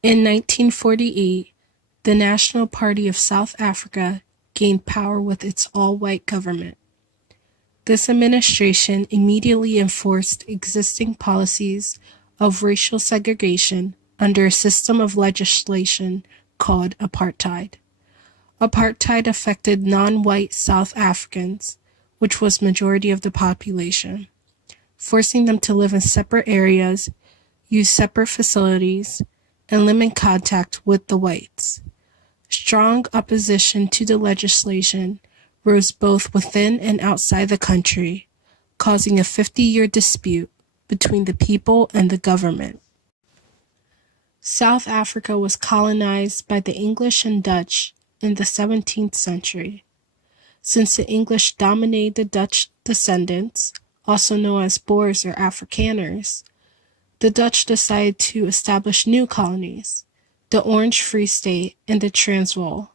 In 1948, the National Party of South Africa gained power with its all-white government. This administration immediately enforced existing policies of racial segregation under a system of legislation called apartheid. Apartheid affected non-white South Africans, which was majority of the population, forcing them to live in separate areas, use separate facilities, and limit contact with the whites. Strong opposition to the legislation rose both within and outside the country, causing a 50-year dispute between the people and the government. South Africa was colonized by the English and Dutch in the 17th century. Since the English dominated the Dutch descendants, also known as Boers or Afrikaners, the Dutch decided to establish new colonies, the Orange Free State and the Transvaal.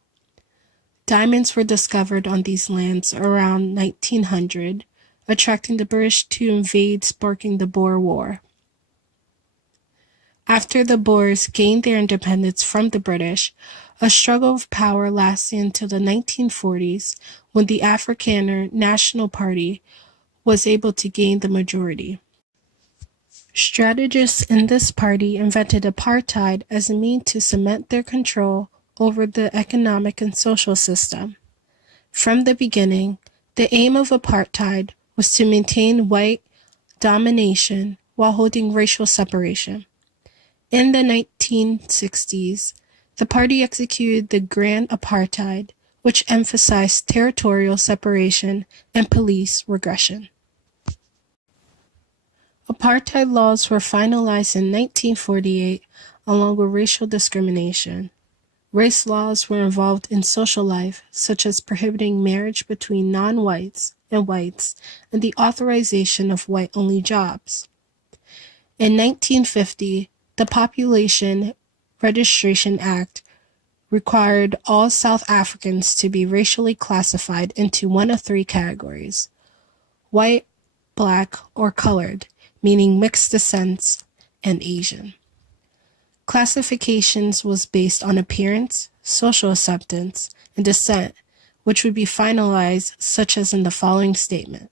Diamonds were discovered on these lands around 1900, attracting the British to invade, sparking the Boer War. After the Boers gained their independence from the British, a struggle of power lasted until the 1940s when the Afrikaner National Party was able to gain the majority. Strategists in this party invented apartheid as a means to cement their control over the economic and social system. From the beginning, the aim of apartheid was to maintain white domination while holding racial separation. In the 1960s, the party executed the Grand Apartheid, which emphasized territorial separation and police regression. Apartheid laws were finalized in 1948 along with racial discrimination. Race laws were involved in social life, such as prohibiting marriage between non-whites and whites and the authorization of white-only jobs. In 1950, the Population Registration Act required all South Africans to be racially classified into one of three categories: white, black, or colored, meaning mixed descents, and Asian. Classifications was based on appearance, social acceptance, and descent, which would be finalized such as in the following statement.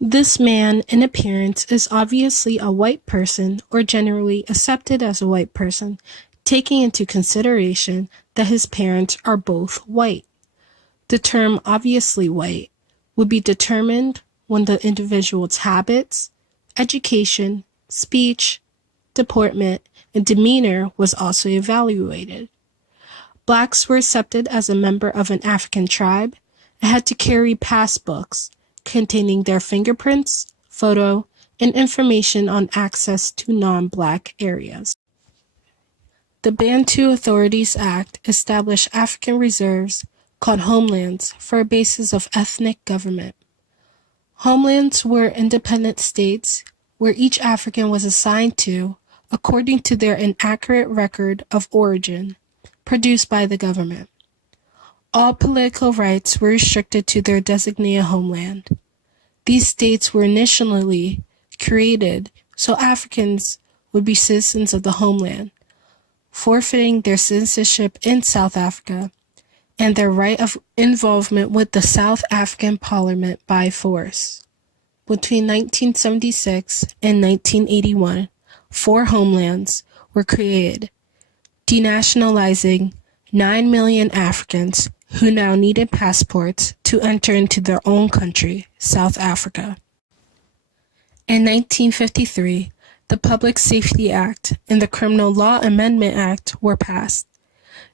This man in appearance is obviously a white person or generally accepted as a white person, taking into consideration that his parents are both white. The term obviously white would be determined when the individual's habits, education, speech, deportment, and demeanor was also evaluated. Blacks were accepted as a member of an African tribe and had to carry passbooks containing their fingerprints, photo, and information on access to non-black areas. The Bantu Authorities Act established African reserves called homelands for a basis of ethnic government. Homelands were independent states where each African was assigned to according to their inaccurate record of origin produced by the government. All political rights were restricted to their designated homeland. These states were initially created so Africans would be citizens of the homeland, forfeiting their citizenship in South Africa and their right of involvement with the South African Parliament by force. Between 1976 and 1981, 4 homelands were created, denationalizing 9 million Africans who now needed passports to enter into their own country, South Africa. In 1953, the Public Safety Act and the Criminal Law Amendment Act were passed.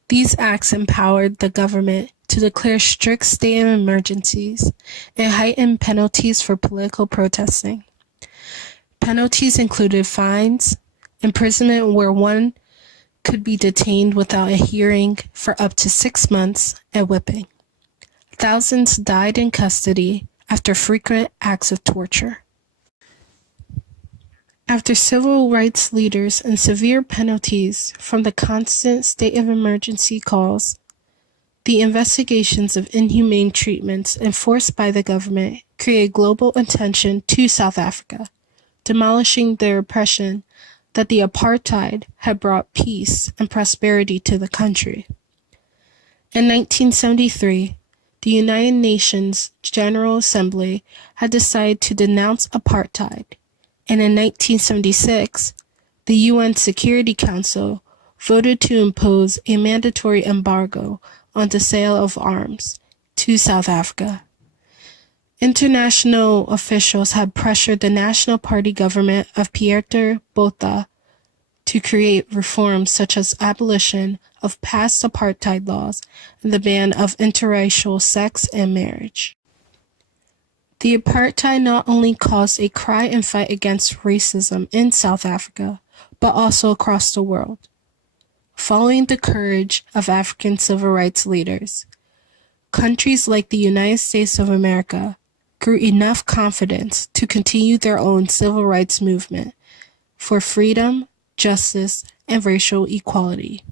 These acts empowered the government to declare strict state of emergencies and heighten penalties for political protesting. Penalties included fines, imprisonment where one could be detained without a hearing for up to 6 months, and whipping. Thousands died in custody after frequent acts of torture. After civil rights leaders and severe penalties from the constant state of emergency calls, the investigations of inhumane treatments enforced by the government created global attention to South Africa, demolishing the oppression that the apartheid had brought peace and prosperity to the country. In 1973, the United Nations General Assembly had decided to denounce apartheid, and in 1976, the UN Security Council voted to impose a mandatory embargo on the sale of arms to South Africa. International officials had pressured the National Party government of Pieter Botha to create reforms such as abolition of past apartheid laws and the ban of interracial sex and marriage. The apartheid not only caused a cry and fight against racism in South Africa, but also across the world. Following the courage of African civil rights leaders, countries like the United States of America grew enough confidence to continue their own civil rights movement for freedom, justice, and racial equality.